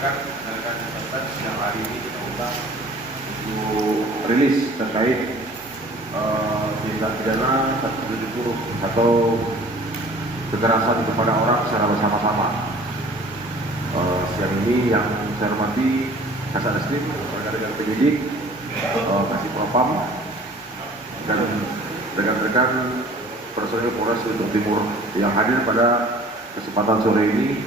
rekan-rekan siang hari ini kita undang untuk rilis terkait tindak pidana 170 atau kekerasan kepada orang secara bersama-sama. Siang ini yang saya hormati Kasat Reskrim, rekan-rekan penyidik, Kasih Propam, dan rekan-rekan personil Polres Belitung Timur yang hadir pada kesempatan sore ini,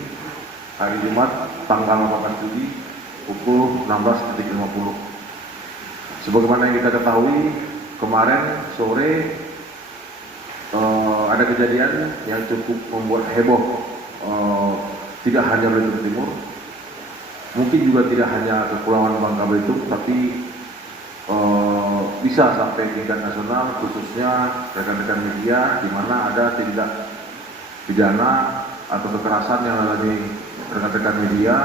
hari Jumat tanggal 18 Juli pukul 16.50. Sebagaimana yang kita ketahui, kemarin sore ada kejadian yang cukup membuat heboh, tidak hanya Belitung Timur, mungkin juga tidak hanya Kepulauan Bangka Belitung, tapi bisa sampai tingkat nasional, khususnya rekan-rekan media, di mana ada tindak pidana atau kekerasan yang dialami rekan-rekan media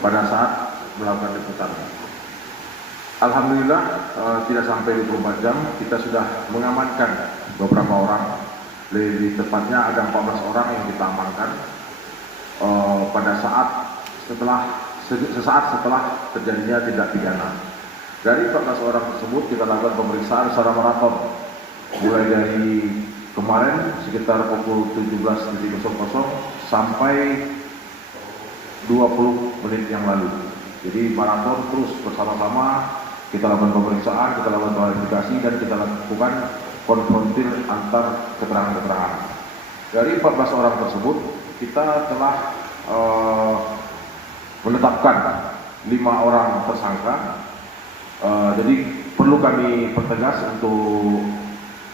pada saat melakukan liputan. Alhamdulillah tidak sampai 24 jam kita sudah mengamankan beberapa orang. Lebih tepatnya ada 14 orang yang kita amankan pada saat sesaat setelah terjadinya tindak pidana. Dari 14 orang tersebut kita lakukan pemeriksaan secara maraton, mulai dari kemarin sekitar pukul 17.00 sampai 20 menit yang lalu. Jadi maraton terus bersama-sama kita lakukan pemeriksaan, kita lakukan klarifikasi, dan kita lakukan konfrontir antar keterangan-keterangan. Dari 14 orang tersebut kita telah menetapkan 5 orang tersangka. Jadi perlu kami pertegas untuk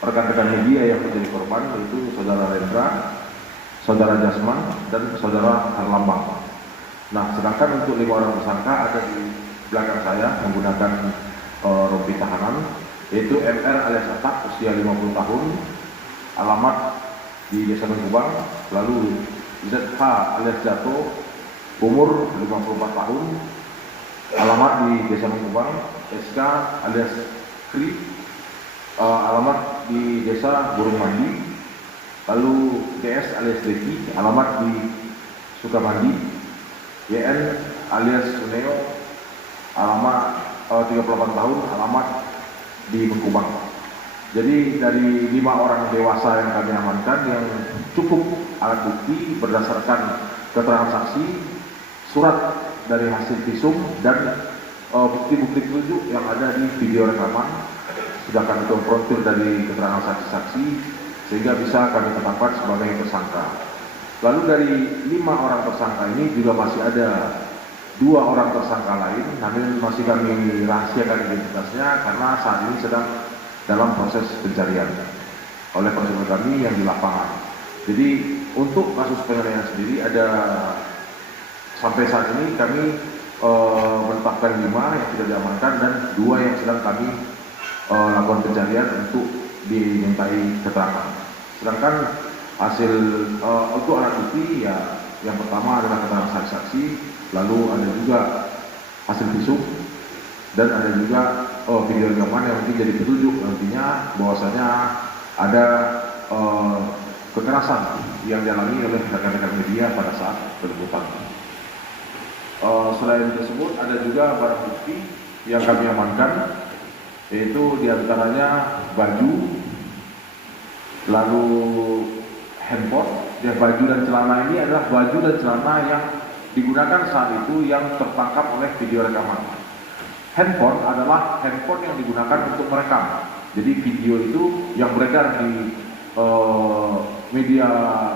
rekan-rekan media yang menjadi korban, yaitu Saudara Rendra, Saudara Jasman, dan Saudara Herlambang. Nah, sedangkan untuk 5 orang tersangka ada di belakang saya menggunakan rompi tahanan, yaitu MR alias Atak, usia 50 tahun, alamat di Desa Mengkubang. Lalu ZH alias Jato, umur 54 tahun, alamat di Desa Mengkubang. SK alias Kri, alamat di Desa Burung Mandi. Lalu DS alias Deki, alamat di Sukamandi. YN alias Suneo, alamat 38 tahun, alamat di Mengkubang. Jadi dari 5 orang dewasa yang kami amankan, yang cukup alat bukti berdasarkan keterangan saksi, surat dari hasil visum, dan bukti-bukti petunjuk yang ada di video rekaman sudah kami konfrontir dari keterangan saksi-saksi sehingga bisa kami tetapkan sebagai tersangka. Lalu dari 5 orang tersangka ini juga masih ada 2 orang tersangka lain, namun masih kami rahasiakan identitasnya karena saat ini sedang dalam proses pencarian oleh personil kami yang di lapangan. Jadi untuk kasus penganiayaan sendiri ada sampai saat ini kami menetapkan 5 yang sudah diamankan dan 2 yang sedang kami lakukan pencarian untuk dimintai keterangan. Sedangkan hasil untuk alat bukti ya, yang pertama adalah keterangan saksi-saksi, lalu ada juga hasil visum, dan ada juga video rekaman yang mungkin jadi petunjuk nantinya bahwasanya ada kekerasan yang dialami oleh rekan-rekan media pada saat peliputan. Selain tersebut ada juga barang bukti yang kami amankan, yaitu diantaranya baju, lalu handphone. Dan baju dan celana ini adalah baju dan celana yang digunakan saat itu yang tertangkap oleh video rekaman. Handphone adalah handphone yang digunakan untuk merekam. Jadi video itu yang beredar di media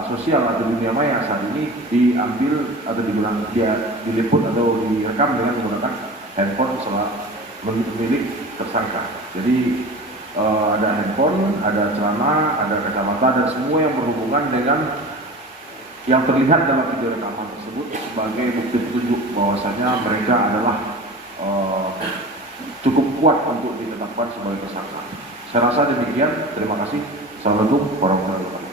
sosial atau dunia maya saat ini diambil atau digunakan, dia diliput atau direkam dengan menggunakan handphone milik tersangka. Jadi ada handphone, ada celana, ada kacamata, dan semua yang berhubungan dengan yang terlihat dalam video rekaman tersebut sebagai bukti petunjuk bahwasanya mereka adalah cukup kuat untuk ditetapkan sebagai tersangka. Saya rasa demikian. Terima kasih. Assalamualaikum warahmatullahi wabarakatuh.